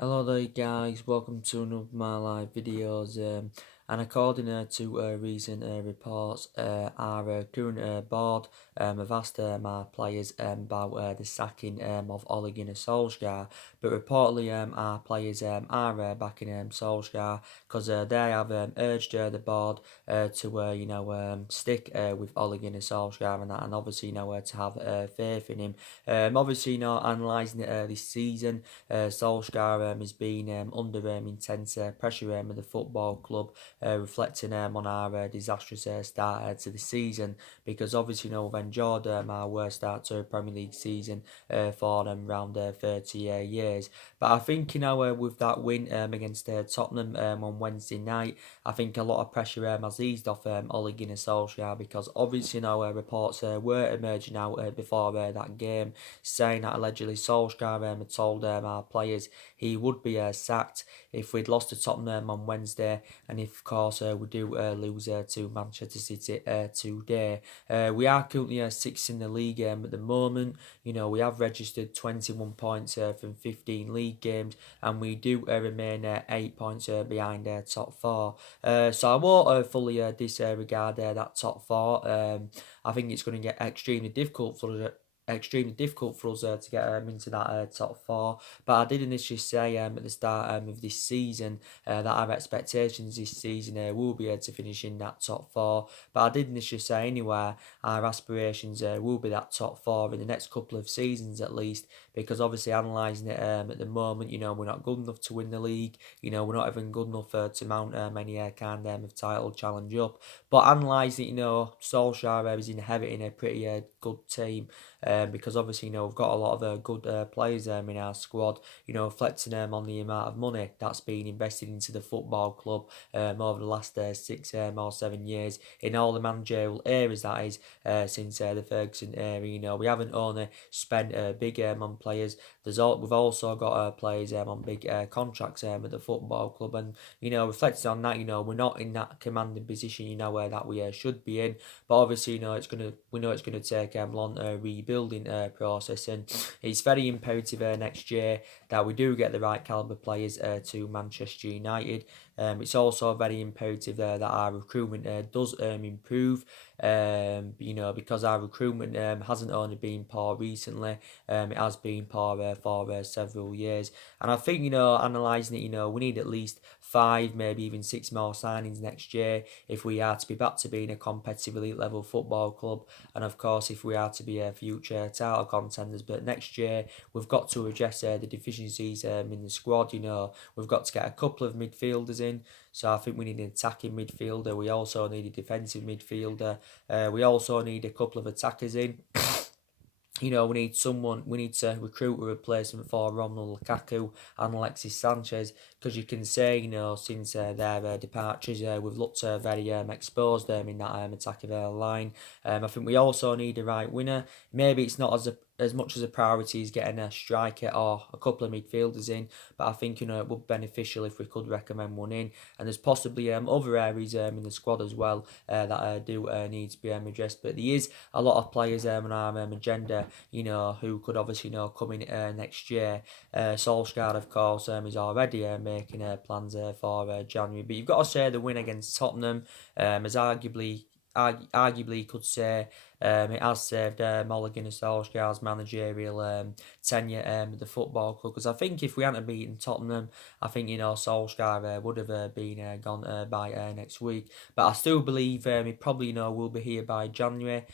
Hello there guys, welcome to another of my live videos and according to recent reports our current board have asked our players about the sacking of Ole Gunnar Solskjaer, but reportedly our players are backing Solskjaer because they have urged the board to stick with Ole Gunnar Solskjaer and that, and obviously to have faith in him. Obviously analysing it this season, Solskjaer has been under intense pressure of the football club, reflecting on our disastrous start to the season, because obviously we've enjoyed our worst start to a Premier League season for around 30 years. But I think with that win against Tottenham on Wednesday night, I think a lot of pressure has eased off Ole Gunnar Solskjaer, because obviously reports were emerging out before that game saying that allegedly Solskjaer had told our players he would be sacked if we'd lost to Tottenham on Wednesday, and if of course we do lose to Manchester City today. We are currently sixth in the league at the moment. We have registered 21 points from 15 league games, and we do remain 8 points behind top four. So I won't fully disregard that top four. I think it's going to get extremely difficult for us to get into that top four. But I did initially say at the start of this season that our expectations this season will be able to finish in that top four. But I did initially say anyway our aspirations will be that top four in the next couple of seasons at least, because obviously analysing it at the moment, we're not good enough to win the league. We're not even good enough to mount any kind of title challenge up. But analysing it, Solskjaer is inheriting a pretty good team. Because obviously we've got a lot of good players in our squad. Reflecting on the amount of money that's been invested into the football club over the last 6 or 7 years in all the managerial areas, that is, since the Ferguson era. We haven't only spent big on players. We've also got players on big contracts at the football club, and reflecting on that, we're not in that commanding position where that we should be in. But obviously we know it's gonna take long rebuilding process, and it's very imperative next year that we do get the right calibre players to Manchester United. It's also very imperative that our recruitment does improve, because our recruitment hasn't only been poor recently, it has been poor for several years. And I think, analysing it, we need at least 5, maybe even 6 more signings next year if we are to be back to being a competitive elite level football club, and of course if we are to be a future title contenders. But next year we've got to address the deficiencies in the squad. We've got to get a couple of midfielders in. So I think we need an attacking midfielder. We also need a defensive midfielder. We also need a couple of attackers in. We need to recruit a replacement for Romelu Lukaku and Alexis Sanchez, because you can say, since their departures, we've looked very exposed in that attacking line. I think we also need a right winner. Maybe it's not as much as a priority as getting a striker or a couple of midfielders in, but I think it would be beneficial if we could recommend one in. And there's possibly other areas in the squad as well that do need to be addressed. But there is a lot of players on our agenda, who could obviously come in next year. Solskjaer, of course, is already making plans for January. But you've got to say the win against Tottenham is arguably could say it has saved Ole Gunnar Solskjaer's managerial tenure at the football club. Because I think if we hadn't beaten Tottenham, I think Solskjaer would have been gone by next week. But I still believe he probably will be here by January.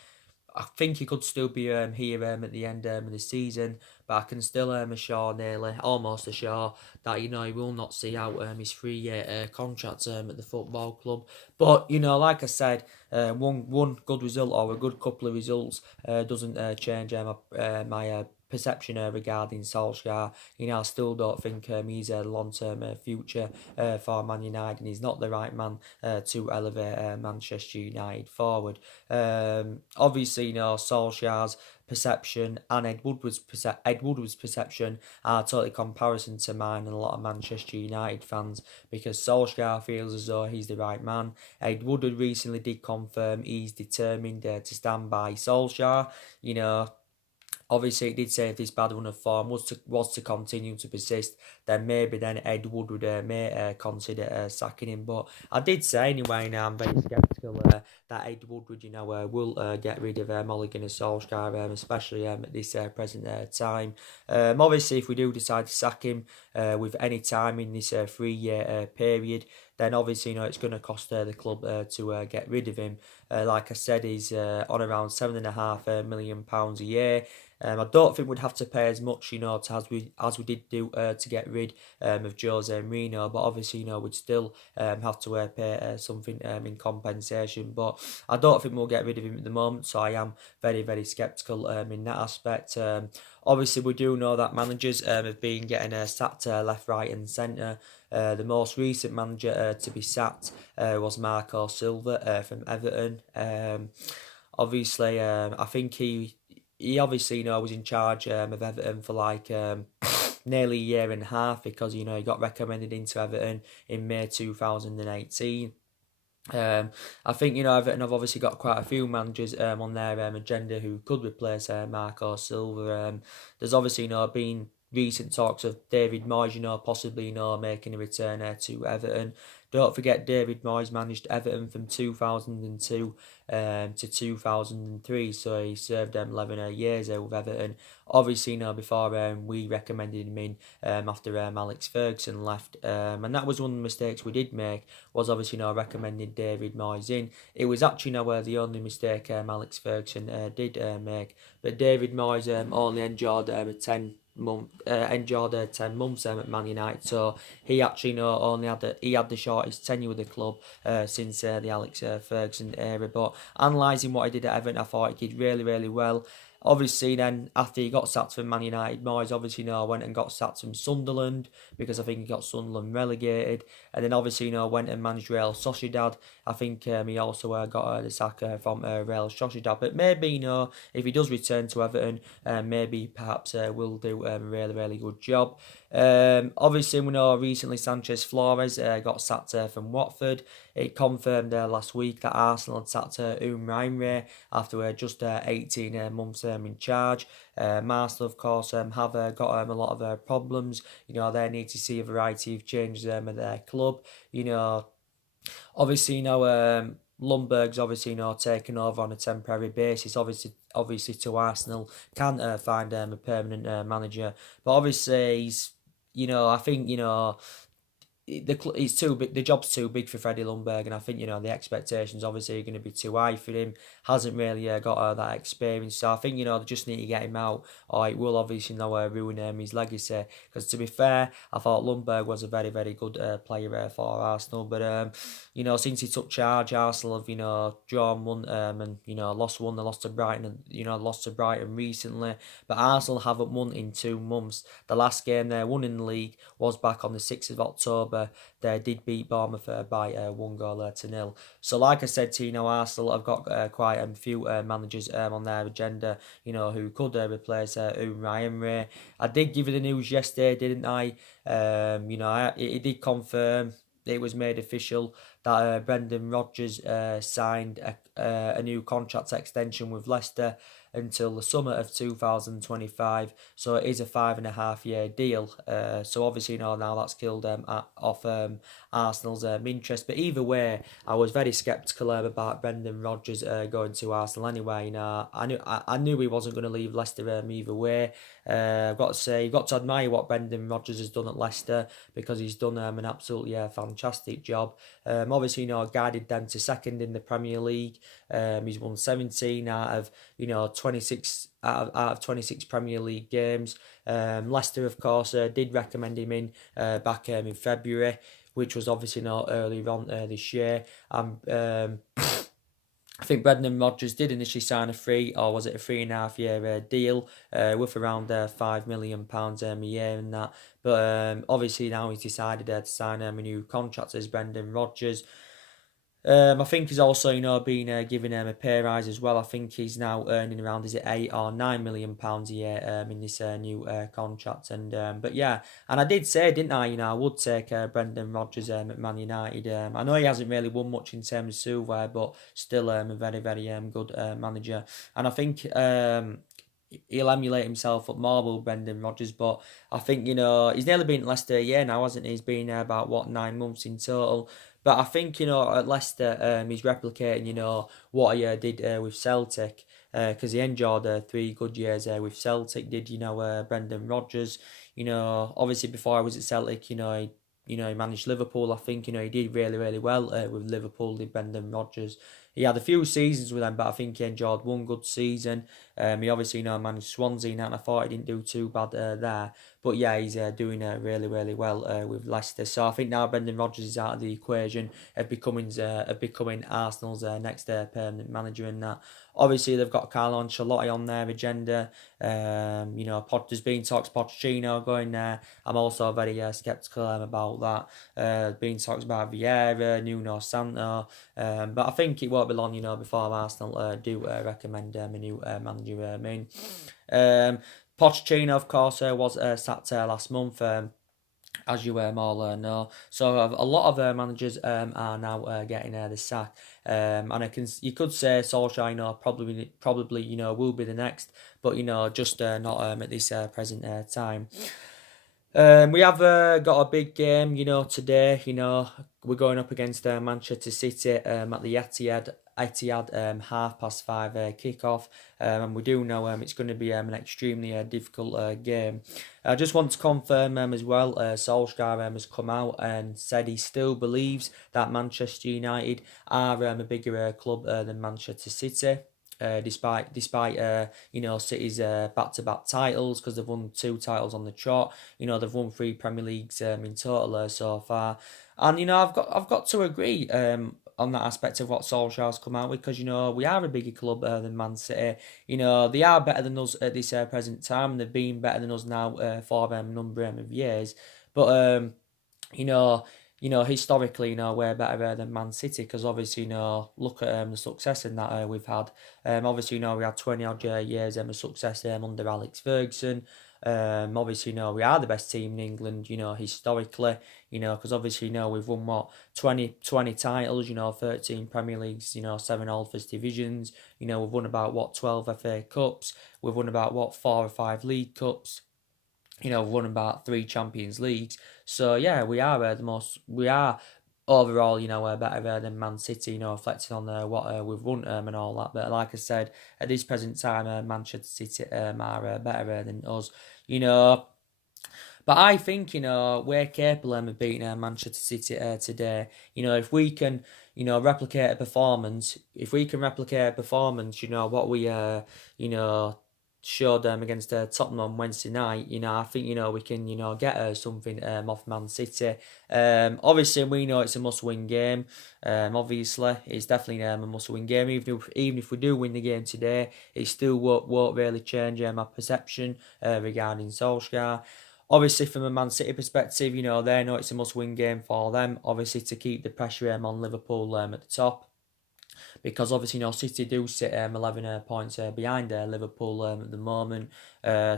I think he could still be here at the end of the season, but I can still almost assure that he will not see out his 3-year contract at the football club. But like I said, one good result or a good couple of results doesn't change my perception regarding Solskjaer. I still don't think he's a long-term future for Man United, and he's not the right man to elevate Manchester United forward. Obviously, Solskjaer's perception and Ed Woodward's perception are totally comparison to mine and a lot of Manchester United fans, because Solskjaer feels as though he's the right man. Ed Woodward recently did confirm he's determined to stand by Solskjaer. Obviously, it did say if this bad run of form was to continue to persist, then maybe then Ed Wood would may consider sacking him. But I did say anyway. Now I'm very sceptical that Ed Woodward, will get rid of Mulligan and Solskjaer, especially at this present time. Obviously, if we do decide to sack him with any time in this 3-year period, then obviously it's going to cost the club to get rid of him. Like I said, he's on around £7.5 million a year. I don't think we'd have to pay as much, as we did do to get rid of Jose Mourinho, but obviously, we'd still have to pay something in compensation. But I don't think we'll get rid of him at the moment, so I am very, very sceptical in that aspect. Obviously, we do know that managers have been getting sacked left, right, and centre. The most recent manager to be sacked was Marco Silva from Everton. Obviously, I think he obviously was in charge of Everton for like nearly a year and a half, because he got recommended into Everton in May 2018. I think Everton have obviously got quite a few managers on their agenda who could replace Marco Silva. There's obviously been recent talks of David Moyes, possibly making a return to Everton. Don't forget, David Moyes managed Everton from 2002 to 2003, so he served 11 years with Everton. Obviously, before we recommended him in after Alex Ferguson left, and that was one of the mistakes we did make, was obviously recommending David Moyes in. It was actually the only mistake Alex Ferguson did make, but David Moyes only endured 10 months at Man United, so he actually only had the shortest tenure with the club since the Alex Ferguson era. But analysing what he did at Everton, I thought he did really, really well. Obviously, then after he got sacked from Man United, Moyes obviously went and got sacked from Sunderland, because I think he got Sunderland relegated, and then obviously went and managed Real Sociedad. I think he also got the sack from Real Sociedad. But maybe if he does return to Everton, maybe perhaps will do a really, really good job. Obviously, we know recently Sanchez Flores got sacked from Watford. It confirmed last week that Arsenal had sacked Unai Emery after just 18 months in charge. Arsenal, of course, have got a lot of problems. They need to see a variety of changes at their club. Obviously, Lundberg's obviously taken over on a temporary basis. Obviously to Arsenal can find a permanent manager, but obviously he's I think it's too big. The job's too big for Freddie Lundberg, and I think the expectations obviously are going to be too high for him. Hasn't really got that experience, so I think they just need to get him out, or it will obviously ruin his legacy. Because to be fair, I thought Lundberg was a very, very good player for Arsenal, but since he took charge, Arsenal have drawn one and lost one. They lost to Brighton, and lost to Brighton recently, but Arsenal haven't won in 2 months. The last game they won in the league was back on the 6th of October. They did beat Bournemouth by 1-0. So like I said to Arsenal have got quite a few managers on their agenda, who could replace Unai Emery. I did give you the news yesterday, didn't I? It did confirm, it was made official that Brendan Rodgers signed a new contract extension with Leicester until the summer of 2025. So it is a 5.5-year deal. So obviously now that's killed off Arsenal's interest. But either way, I was very sceptical about Brendan Rodgers going to Arsenal anyway. I knew he wasn't going to leave Leicester either way. I've got to say, you've got to admire what Brendan Rodgers has done at Leicester, because he's done an absolutely fantastic job. Obviously, guided them to second in the Premier League. He's won 17 out of 26 out of 26 Premier League games. Leicester, of course, did recommend him in back in February, which was obviously not earlier on this year. I think Brendan Rodgers did initially sign a 3.5-year deal worth around £5 million a year and that. But obviously now he's decided to sign a new contract as Brendan Rodgers. I think he's also, been given a pay rise as well. I think he's now earning around, is it £8 or £9 million a year in this new contract. And but yeah, and I did say, didn't I? I would take Brendan Rodgers at Man United. I know he hasn't really won much in terms of silverware, but still a very, very good manager. And I think he'll emulate himself up more with Brendan Rodgers. But I think, he's nearly been at Leicester a year now, hasn't he? He's been there about, 9 months in total. But I think, at Leicester, he's replicating, what he did with Celtic, because he enjoyed 3 good years with Celtic, did, Brendan Rodgers. Obviously before I was at Celtic, he managed Liverpool. I think, he did really, really well with Liverpool, did Brendan Rodgers. He had a few seasons with them, but I think he enjoyed one good season. He obviously, managed Swansea now, and I thought he didn't do too bad there. But yeah, he's doing really, really well with Leicester. So I think now Brendan Rodgers is out of the equation of becoming Arsenal's next permanent manager and that. Obviously, they've got Carlo Ancelotti on their agenda. There's been talks Pochettino going there. I'm also very sceptical about that. Been talks about Vieira, Nuno Santo. But I think it won't be long, before Arsenal do recommend a new manager. Pochettino, of course, was sacked last month. As you all know. So a lot of managers are now getting the sack. And you could say Solskjaer, probably will be the next, but just not at this present time. We have got a big game, today. We're going up against Manchester City at the Etihad. 5:30 kickoff, and we do know it's going to be an extremely difficult game. I just want to confirm as well, Solskjaer has come out and said he still believes that Manchester United are a bigger club than Manchester City. Despite City's back-to-back titles, because they've won 2 titles on the trot. They've won 3 Premier Leagues in total so far, and I've got to agree on that aspect of what Solskjaer's come out with, because we are a bigger club than Man City. They are better than us at this present time. They've been better than us now for a number of years, but you know, historically, we're better than Man City, because obviously, look at the success in that we've had. Obviously, we had 20 odd years of success under Alex Ferguson. Obviously, we are the best team in England, historically, because obviously, we've won what, 20 titles, 13 Premier Leagues, 7 All First Divisions, we've won about what, 12 FA Cups, we've won about what, 4 or 5 League Cups. We've won about 3 Champions Leagues. So yeah, we are we are overall, better than Man City, reflecting on what we've won and all that. But like I said, at this present time, Manchester City are better than us, But I think, we're capable of beating Manchester City today. If we can, replicate a performance, what we, showed them against Tottenham on Wednesday night, I think, we can, get something off Man City. Obviously, we know it's a must-win game. Obviously, it's definitely a must-win game. Even if we do win the game today, it still won't really change my perception regarding Solskjaer. Obviously, from a Man City perspective, they know it's a must-win game for them, obviously, to keep the pressure on Liverpool at the top. Because obviously, City do sit 11 points behind Liverpool at the moment.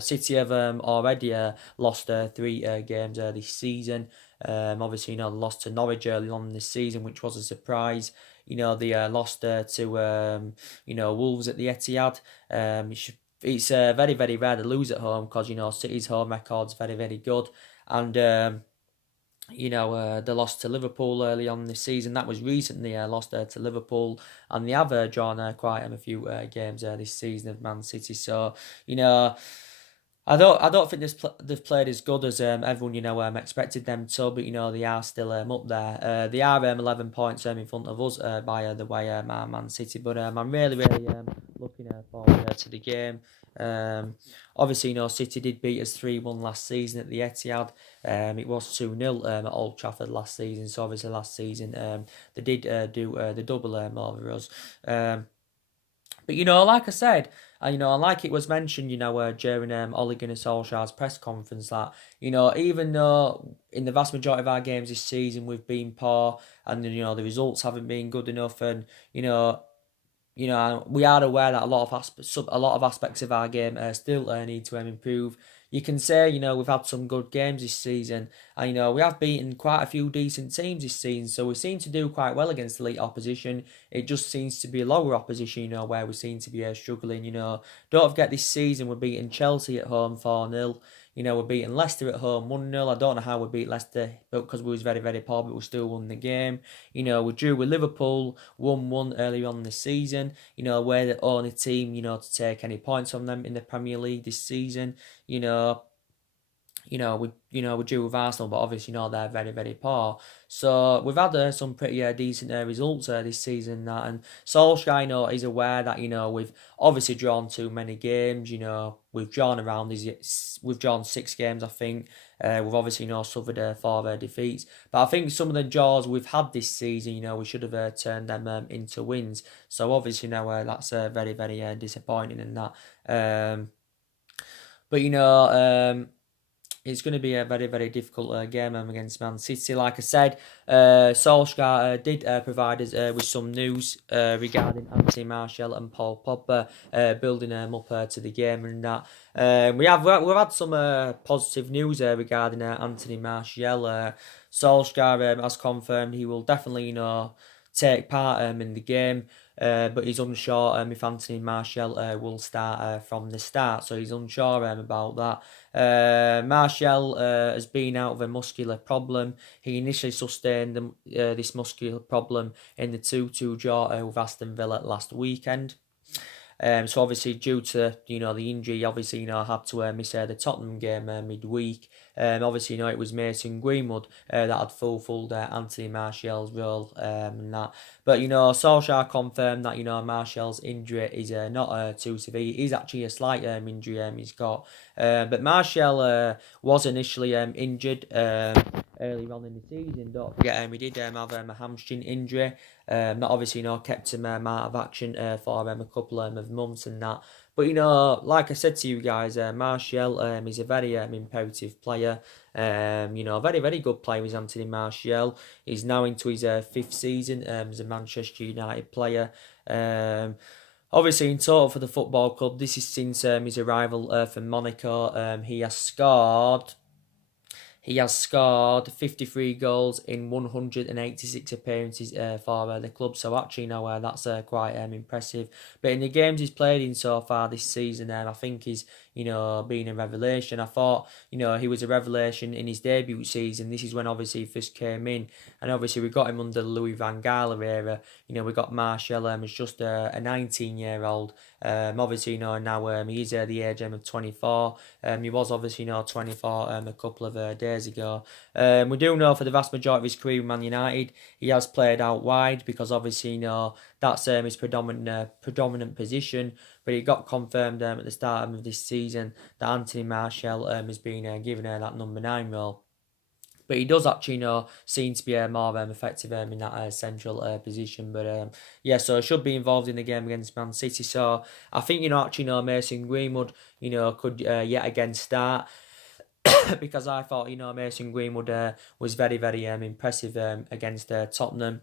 City have already lost 3 games this season. Obviously, they lost to Norwich early on this season, which was a surprise. They lost to Wolves at the Etihad. It's very, very rare to lose at home, because, City's home record's very, very good. And they lost to Liverpool early on this season. That was recently lost to Liverpool, and they have drawn quite a few games this season of Man City. So I don't think they've played as good as everyone expected them to, but they are still up there. They are 11 points in front of us by the way Man City, but I'm really, really looking forward to the game. Obviously, City did beat us 3-1 last season at the Etihad. It was 2-0 at Old Trafford last season. So obviously last season they did do the double over us. But like I said, like it was mentioned, during Ole Gunnar Solskjaer's press conference, that even though in the vast majority of our games this season we've been poor, and the results haven't been good enough, and we are aware that a lot of aspects of our game still need to improve. you can say, we've had some good games this season, and, we have beaten quite a few decent teams this season, so we seem to do quite well against elite opposition. It just seems to be lower opposition, where we seem to be struggling, Don't forget this season we're beating Chelsea at home 4-0. We're beating Leicester at home 1-0. I don't know how we beat Leicester, but because we was very, very poor, but we still won the game. We drew with Liverpool 1-1 earlier on in the season. We're the only team, to take any points from them in the Premier League this season. We drew with Arsenal, but obviously, they're very, very poor. So we've had some pretty decent results this season. And Solskjaer, is aware that we've obviously drawn too many games. We've drawn we've drawn 6 games, I think. We've obviously suffered 4 defeats, but I think some of the draws we've had this season, we should have turned them into wins. So obviously now that's very, very disappointing in that. But it's going to be a very, very difficult game against Man City. Like I said, Solskjaer did provide us with some news regarding Anthony Martial and Paul Pogba, building them up to the game and that. We've had some positive news regarding Anthony Martial. Solskjaer has confirmed he will definitely, take part in the game. But he's unsure if Anthony Martial will start from the start, so he's unsure about that. Martial has been out of a muscular problem. He initially sustained this muscular problem in the 2-2 draw with Aston Villa last weekend. So obviously due to the injury, obviously had to miss the Tottenham game midweek. Obviously it was Mason Greenwood that had fulfilled Anthony Martial's role and that. But Solskjaer confirmed that Martial's injury is not too severe. It is actually a slight injury he's got. But Martial was initially injured early on in the season. Don't forget he did have a hamstring injury. That obviously kept him out of action for a couple of months and that. But like I said to you guys, Martial is a very imperative player. Very, very good player is Anthony Martial. He's now into his 5th season as a Manchester United player. Obviously, in total for the football club, this is since his arrival from Monaco. He has scored 53 goals in 186 appearances for the club. So actually, that's quite impressive. But in the games he's played in so far this season, I think he's been a revelation. I thought he was a revelation in his debut season. This is when obviously he first came in, and obviously we got him under the Louis van Gaal era. We got Martial as just a 19-year-old. Obviously now he's the age of 24. He was obviously 24 a couple of days ago. We do know for the vast majority of his career in Man United, he has played out wide because obviously that's his predominant position. But it got confirmed at the start of this season that Anthony Martial has been given that number 9 role. But he does actually, seem to be more effective in that central position. But so should be involved in the game against Man City. So I think actually Mason Greenwood could yet again start. Because I thought Mason Greenwood was very, very impressive against Tottenham.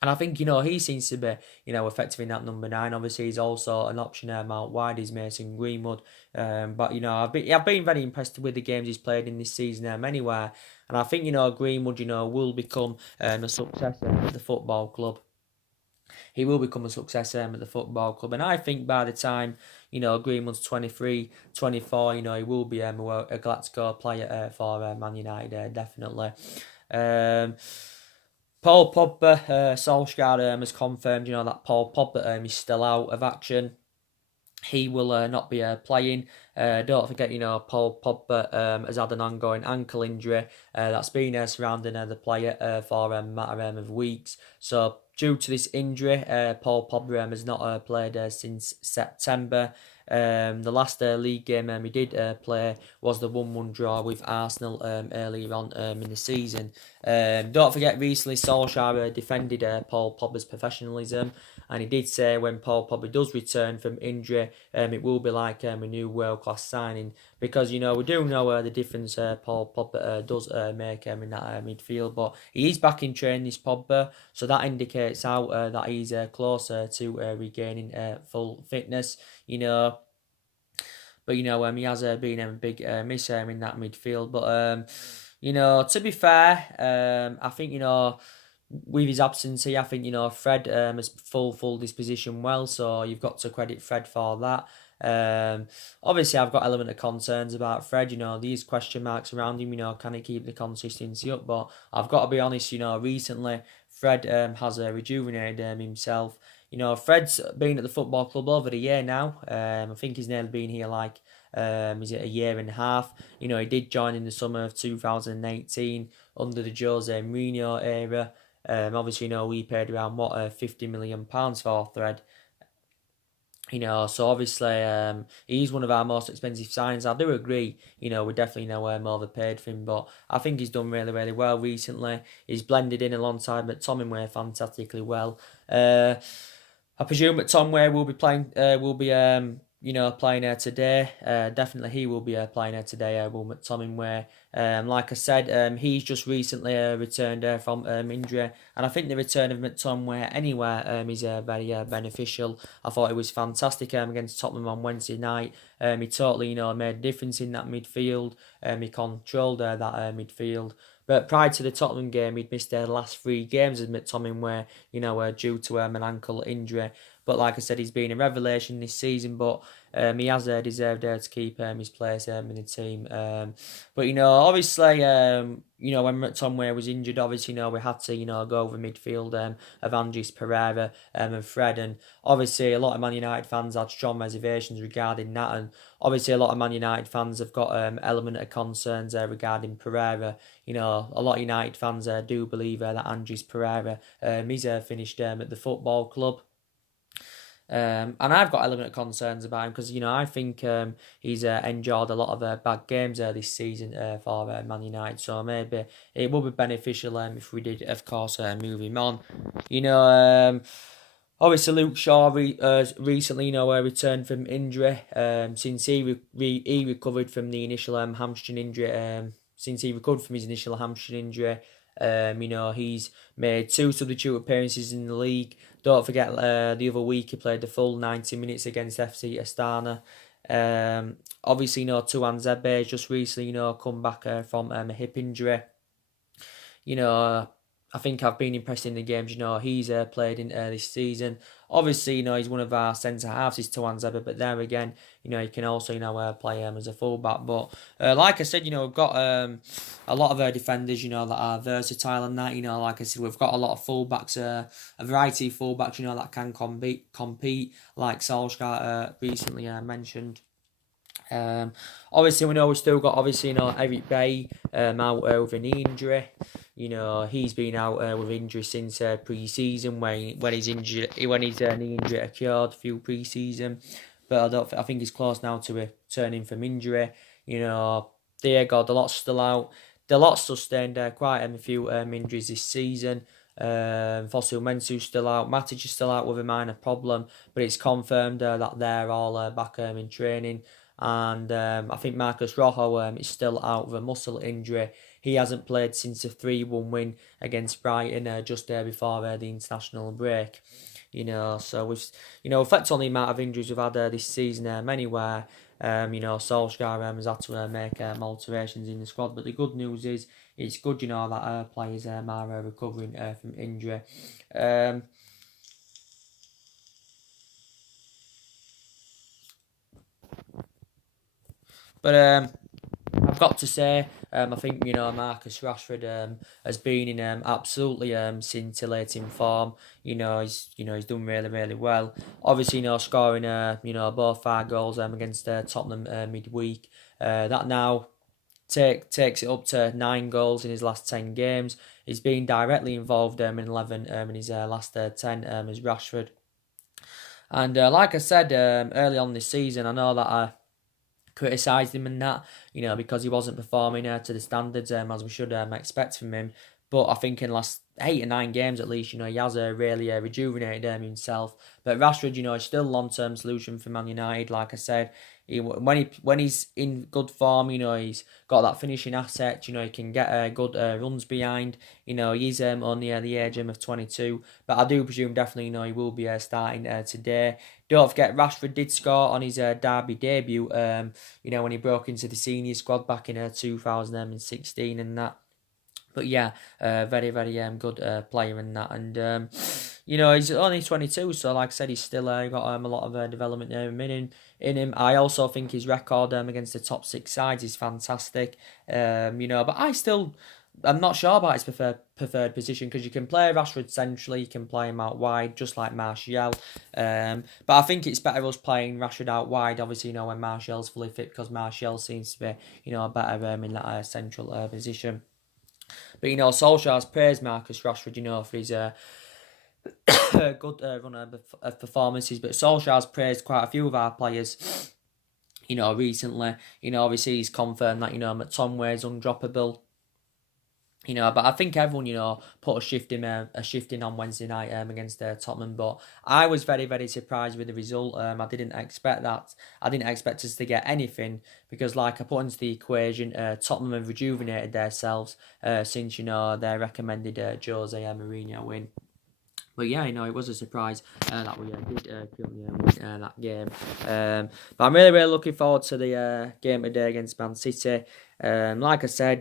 And I think, he seems to be, effective in that number 9. Obviously, he's also an option out wide, is Mason Greenwood. But, I've been very impressed with the games he's played in this season anyway. And I think, Greenwood, will become a successor at the football club. He will become a successor at the football club. And I think by the time, Greenwood's 23, 24, he will be a Glasgow player for Man United, definitely. Paul Pogba, Solskjaer has confirmed, that Paul Pogba is still out of action. He will not be playing. Don't forget, Paul Pogba has had an ongoing ankle injury that's been surrounding the player for a matter of weeks. So due to this injury, Paul Pogba has not played since September. The last league game he did play was the 1-1 draw with Arsenal earlier on in the season. Don't forget, recently Solskjaer defended Paul Pogba's professionalism, and he did say when Paul Pogba does return from injury, it will be like a new world-class signing, because we do know the difference Paul Pogba does make in that midfield. But he is back in training, this Pogba, so that indicates out that he's closer to regaining full fitness. But but he has been a big miss in that midfield. But to be fair, I think with his absence here, I think Fred has full disposition well, so you've got to credit Fred for that. Obviously, I've got element of concerns about Fred. These question marks around him. Can he keep the consistency up? But I've got to be honest. Recently Fred has rejuvenated himself. Fred's been at the football club over a year now. I think he's nearly been here like is it a year and a half? He did join in the summer of 2018 under the Jose Mourinho era. Obviously, we paid around £50 million for Fred. So obviously he's one of our most expensive signings. I do agree, we definitely overpaid for him, but I think he's done really, really well recently. He's blended in alongside McTominay fantastically well. I presume McTominay will be playing, playing today. Definitely he will be playing today, will McTominay. Like I said, he's just recently returned from injury, and I think the return of McTominay anywhere is very beneficial. I thought it was fantastic against Tottenham on Wednesday night. He totally, made a difference in that midfield. He controlled that midfield. But prior to the Tottenham game, he'd missed the last 3 games as McTominay, due to an ankle injury. But like I said, he's been a revelation this season, but he has deserved to keep his place in the team. But obviously, when McTominay was injured, obviously, we had to, go over midfield of Andres Pereira and Fred. And obviously, a lot of Man United fans had strong reservations regarding that. And obviously, a lot of Man United fans have got element of concerns regarding Pereira. A lot of United fans do believe that Andres Pereira is finished at the football club. And I've got element of concerns about him because, I think he's endured a lot of bad games this season for Man United. So maybe it would be beneficial if we did, of course, move him on. Obviously, Luke Shaw recently, returned from injury. Since he recovered from the initial hamstring injury, since he recovered from his initial hamstring injury, he's made 2 substitute appearances in the league. Don't forget, the other week he played the full 90 minutes against FC Astana. Obviously, Tuan Zebe has just recently, come back from a hip injury. I think I've been impressed in the games, he's played in this season. Obviously, he's one of our centre-halves, is Tuan Zebe, but there again, he can also, play as a full-back. But like I said, we've got a lot of defenders, that are versatile and that, like I said, we've got a lot of full-backs, a variety of full-backs, that can compete like Solsjaker recently mentioned. Obviously, we know we've still got Eric Bay out with a knee injury. He's been out with injury since pre-season when his knee injury occurred through pre-season. But I think he's close now to returning from injury. Diego Dalot's still out. Dalot sustained quite a few injuries this season. Fosu Mensu's still out. Matic is still out with a minor problem, but it's confirmed that they're all back in training. And I think Marcus Rojo is still out with a muscle injury. He hasn't played since a 3-1 win against Brighton just before the international break. So we've reflect on the amount of injuries we've had this season anywhere. Solskjaer has had to make alterations in the squad. But the good news is it's good, that players are recovering from injury. But I've got to say, I think Marcus Rashford has been in absolutely scintillating form. He's done really, really well. Obviously, scoring both 5 goals against Tottenham midweek. That now takes it up to 9 goals in his last 10 games. He's been directly involved in 11 in his last 10 as Rashford. And like I said early on this season, I know that I criticised him and that, because he wasn't performing to the standards as we should expect from him. But I think in the last 8 or 9 games at least, he has really rejuvenated himself. But Rashford, is still a long-term solution for Man United. Like I said, When he's in good form, he's got that finishing asset. He can get good runs behind. He's only at the age of 22, but I do presume definitely he will be starting today. Don't forget Rashford did score on his derby debut. When he broke into the senior squad back in 2016 and that. But yeah, very, very good player in that. And, he's only 22, so like I said, he's still got a lot of development in him. I also think his record against the top six sides is fantastic. But I'm not sure about his preferred position, because you can play Rashford centrally, you can play him out wide, just like Martial. But I think it's better us playing Rashford out wide, obviously, when Martial's fully fit, because Martial seems to be, better in that central position. But Solskjaer's praised Marcus Rashford, for his good run of performances. But Solskjaer's praised quite a few of our players, recently. Obviously he's confirmed that McTominay's undroppable. But I think everyone, put a shift in on Wednesday night against Tottenham. But I was very, very surprised with the result. I didn't expect that. I didn't expect us to get anything, because, like I put into the equation, Tottenham have rejuvenated themselves since their recommended Jose Mourinho win. But yeah, it was a surprise that we did win that game. But I'm really, really looking forward to the game today against Man City. Like I said,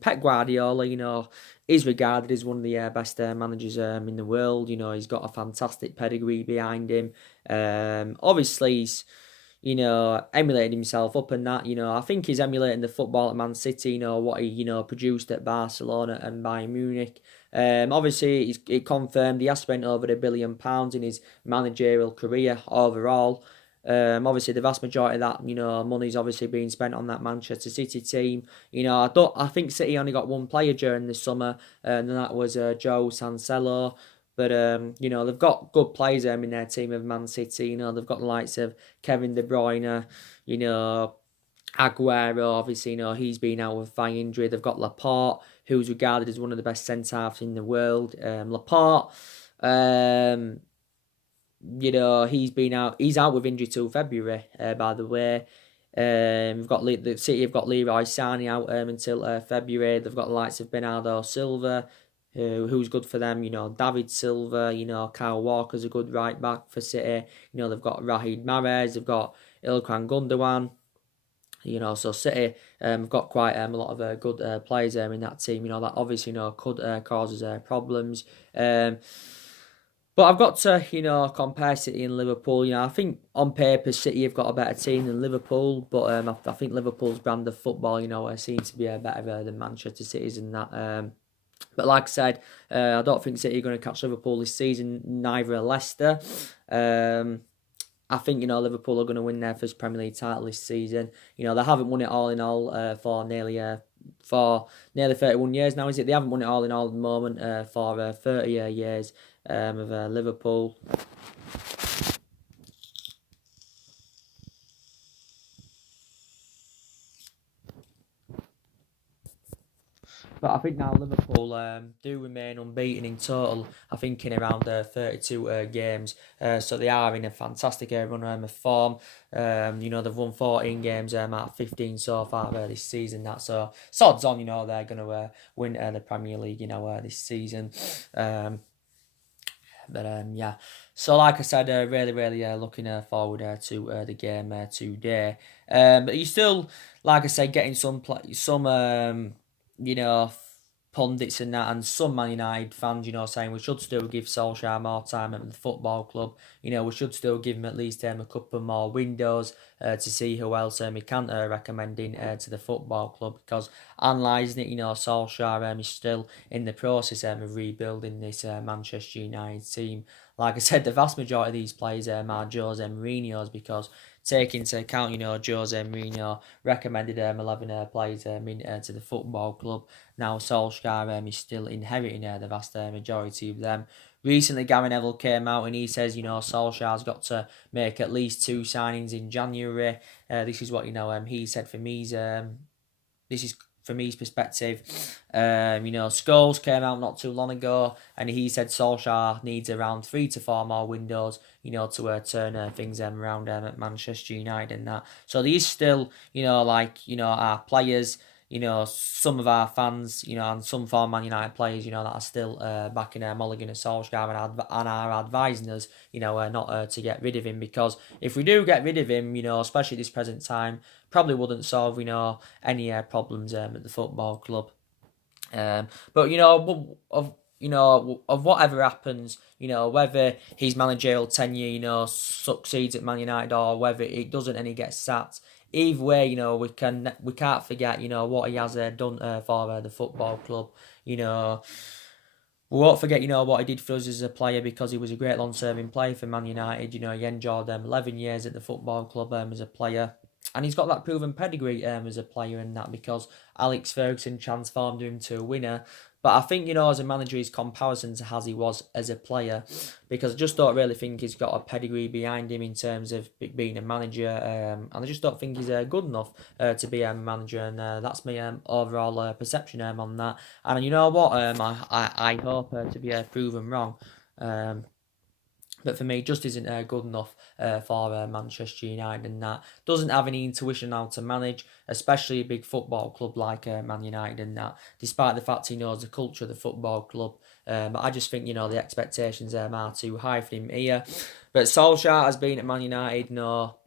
Pep Guardiola, is regarded as one of the best managers in the world. He's got a fantastic pedigree behind him. Obviously, he's emulated himself up and that. I think he's emulating the football at Man City, what he, produced at Barcelona and Bayern Munich. Obviously, it confirmed he has spent over £1 billion in his managerial career overall. Obviously, the vast majority of that, money's obviously being spent on that Manchester City team. I think City only got one player during the summer, and that was Joe Cancelo. But, they've got good players in their team of Man City. They've got the likes of Kevin De Bruyne, Aguero, obviously, he's been out with thigh injury. They've got Laporte, who's regarded as one of the best centre-halves in the world. Laporte, he's out with injury till February, by the way. The City have got Leroy Sané out until February. They've got the likes of Bernardo Silva, who's good for them. David Silva, Kyle Walker's a good right back for City. They've got Riyad Mahrez, they've got Ilkay Gundogan. So City have got quite a lot of good players in that team. That obviously could cause us problems. But I've got to compare City and Liverpool. I think on paper City have got a better team than Liverpool, but I think Liverpool's brand of football seems to be better than Manchester City's and that. But like I said, I don't think City are going to catch Liverpool this season. Neither are Leicester. I think Liverpool are going to win their first Premier League title this season. They haven't won it all in all for nearly 31 years now, is it? They haven't won it all in all at the moment for 30 years of Liverpool. But I think now Liverpool do remain unbeaten in total. I think in around 32 games. So they are in a fantastic run of form. They've won 14 games out of 15 so far this season. That's odds on. They're going to win the Premier League. This season. Yeah. So like I said, really, really looking forward to the game today. But you still, like I said, getting some pundits and that, and some Man United fans, saying we should still give Solskjaer more time at the football club. We should still give him at least a couple more windows to see who else he can recommend in to the football club. Because analysing it, Solskjaer is still in the process of rebuilding this Manchester United team. Like I said, the vast majority of these players are Jose Mourinho's, because take into account, Jose Mourinho recommended 11 players into the football club. Now Solskjaer is still inheriting the vast majority of them. Recently, Gary Neville came out and he says, Solskjaer's got to make at least 2 signings in January. This is what he said for me. This is from his perspective. Scholes came out not too long ago, and he said Solskjaer needs around 3 to 4 more windows, to turn things around at Manchester United and that. So there is still, our players, some of our fans, and some former Man United players, that are still backing Mulligan and Solskjaer and are advising us, not to get rid of him, because if we do get rid of him, especially at this present time, probably wouldn't solve, any problems at the football club. But of whatever happens, whether his managerial tenure, succeeds at Man United or whether it doesn't and he gets sacked. Either way, we can't forget, what he has done for the football club. We won't forget, what he did for us as a player, because he was a great long-serving player for Man United. He enjoyed 11 years at the football club as a player. And he's got that proven pedigree as a player and that, because Alex Ferguson transformed him to a winner. But I think, as a manager, his comparisons as he was as a player, because I just don't really think he's got a pedigree behind him in terms of being a manager. And I just don't think he's good enough to be a manager. And that's my overall perception on that. And you know what? I hope to be proven wrong. But for me, just isn't good enough for Manchester United, and that doesn't have any intuition how to manage, especially a big football club like Man United, and that, despite the fact he knows the culture of the football club. But I just think, the expectations are too high for him here. But Solskjaer has been at Man United.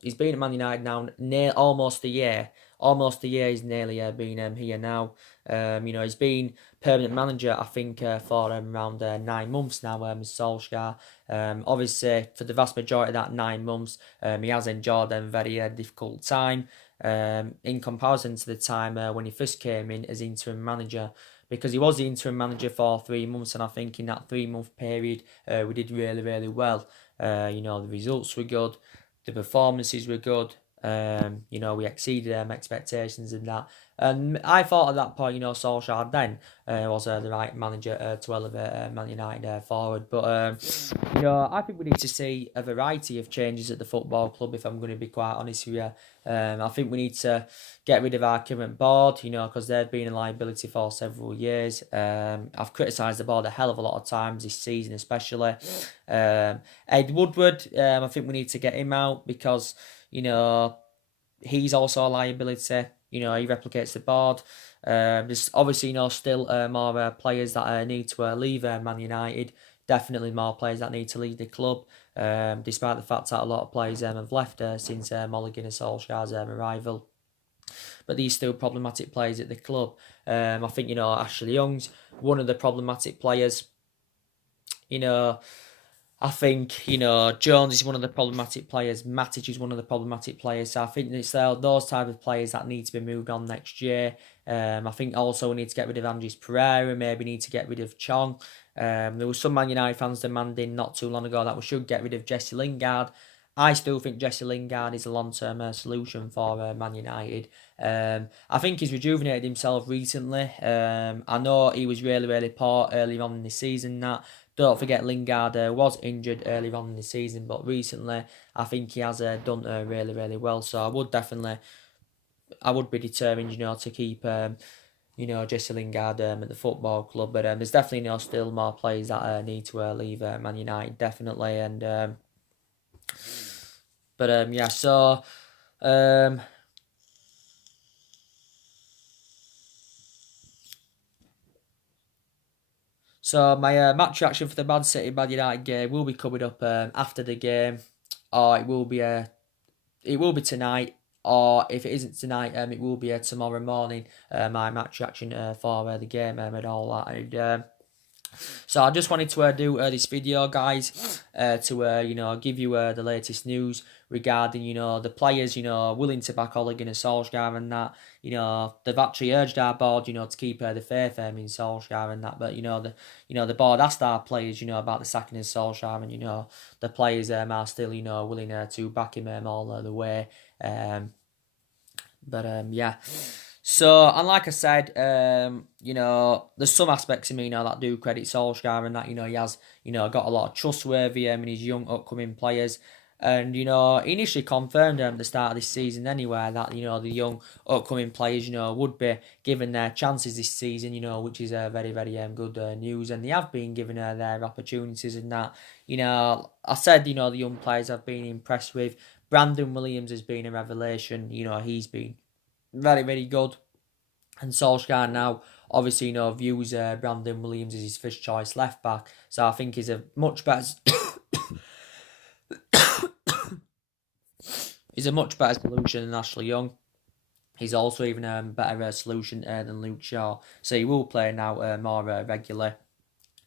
He's been at Man United now almost a year. Almost a year he's nearly been here now. He's been permanent manager, I think, for around 9 months now, Solskjaer. Obviously, for the vast majority of that 9 months, he has enjoyed a very difficult time in comparison to the time when he first came in as interim manager, because he was the interim manager for 3 months, and I think in that 3-month period, we did really, really well. The results were good, the performances were good. We exceeded expectations in that. And I thought at that point, Solskjaer then was the right manager to elevate Man United forward. But, I think we need to see a variety of changes at the football club, if I'm going to be quite honest with you. I think we need to get rid of our current board, because they've been a liability for several years. I've criticised the board a hell of a lot of times this season, especially. Ed Woodward, I think we need to get him out, because he's also a liability. He replicates the board. There's obviously, still more players that need to leave Man United. Definitely more players that need to leave the club, despite the fact that a lot of players have left since Mulligan and Solskjaer's arrival. But these still problematic players at the club. I think, Ashley Young's one of the problematic players. I think, Jones is one of the problematic players. Matic is one of the problematic players. So I think it's those type of players that need to be moved on next year. I think also we need to get rid of Andres Pereira. Maybe need to get rid of Chong. There was some Man United fans demanding not too long ago that we should get rid of Jesse Lingard. I still think Jesse Lingard is a long-term solution for Man United. I think he's rejuvenated himself recently. I know he was really, really poor early on in the season. Don't forget Lingard was injured earlier on in the season, but recently I think he has done really, really well. So I would be determined, to keep Jesse Lingard at the football club. But there's definitely still more players that need to leave Man United, definitely. And so. So my match reaction for the Man United game will be coming up after the game, or it will be tonight, or if it isn't tonight, it will be tomorrow morning. My match reaction for the game and all that. And so I just wanted to do this video, guys, to give you the latest news regarding the players willing to back Mulligan and Solskjaer and that. They've actually urged our board to keep the faith in Solskjaer and that. But the board asked our players about the sacking of Solskjaer, and the players are still willing to back him all the way. So, and like I said, there's some aspects of me, that do credit Solskjaer and that, he has, got a lot of trustworthy and his young upcoming players. And, you know, he initially confirmed at the start of this season anyway that, you know, the young upcoming players, you know, would be given their chances this season, you know, which is very, very good news. And they have been given their opportunities and that. You know, I said, you know, the young players I've been impressed with. Brandon Williams has been a revelation. You know, he's been very, very good. And Solskjaer now, obviously, you know, views Brandon Williams as his first choice left back. So I think he's a much better he's a much better solution than Ashley Young. He's also even a better solution than Luke Shaw. So he will play now more regularly.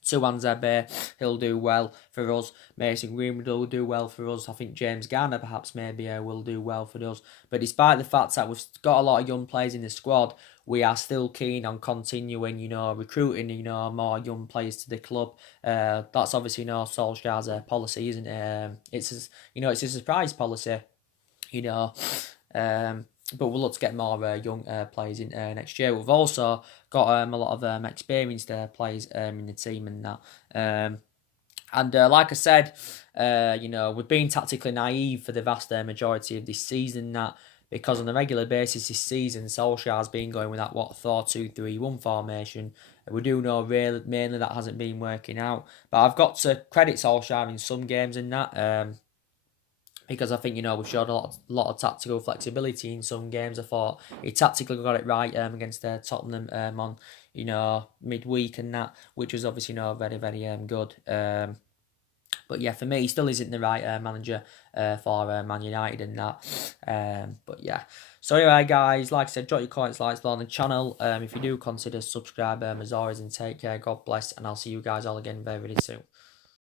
Suanzebe, he'll do well for us. Mason Greenwood will do well for us. I think James Garner perhaps maybe will do well for us. But despite the fact that we've got a lot of young players in the squad, we are still keen on continuing, you know, recruiting, you know, more young players to the club. That's obviously, you know, Solskjaer's policy, isn't it? It's a surprise policy, you know. But we'll look to get more young players in next year. We've also got a lot of experienced players in the team and that. And like I said, you know, we've been tactically naive for the vast majority of this season. That because on a regular basis this season, Solskjaer's been going with that 4-2-3-1 formation. We do know really mainly that hasn't been working out. But I've got to credit Solskjaer in some games and that. Because I think, you know, we've showed a lot of tactical flexibility in some games. I thought he tactically got it right against Tottenham on, you know, midweek and that, which was obviously, you know, very, very good. But yeah, for me, he still isn't the right manager for Man United and that. But yeah. So anyway, guys, like I said, drop your comments, likes on the channel. If you do consider subscribe as always, and take care. God bless, and I'll see you guys all again very, very soon.